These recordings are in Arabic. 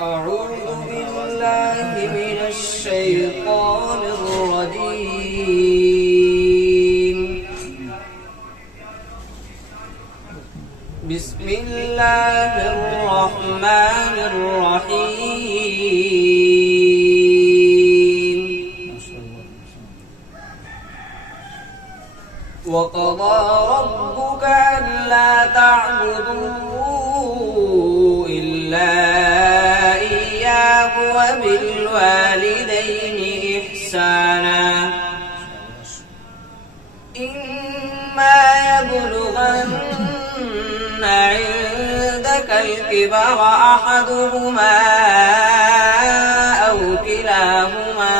أعوذ بالله من الشيطان الرجيم. بسم الله الرحمن الرحيم. وقضى ربك ألا تعبدوا إلا إياه وبالوالدين إحسانا إما يبلغن عندك الكبر أحدهما أو كلاهما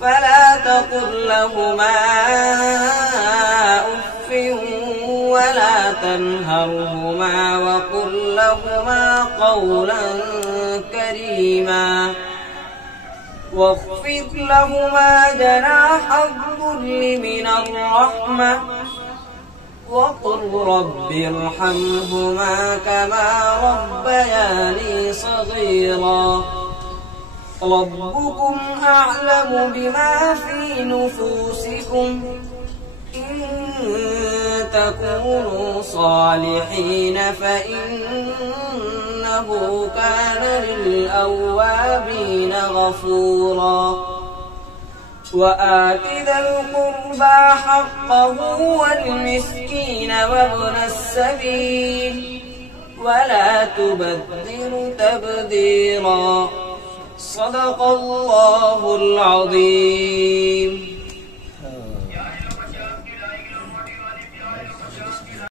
فلا تقل لهما أف ولا تنهرهما وقل لهما قولا كريما واخفض لهما جناح الذل من الرحمة وقل رب ارحمهما كما ربياني صغيرا ربكم أعلم بما في نفوسكم إن تكونوا صالحين فإنه كان للأوابين غفورا وآت ذا القربى حقه والمسكين وابن السبيل ولا تبذر تبذيرا صدق الله العظيم.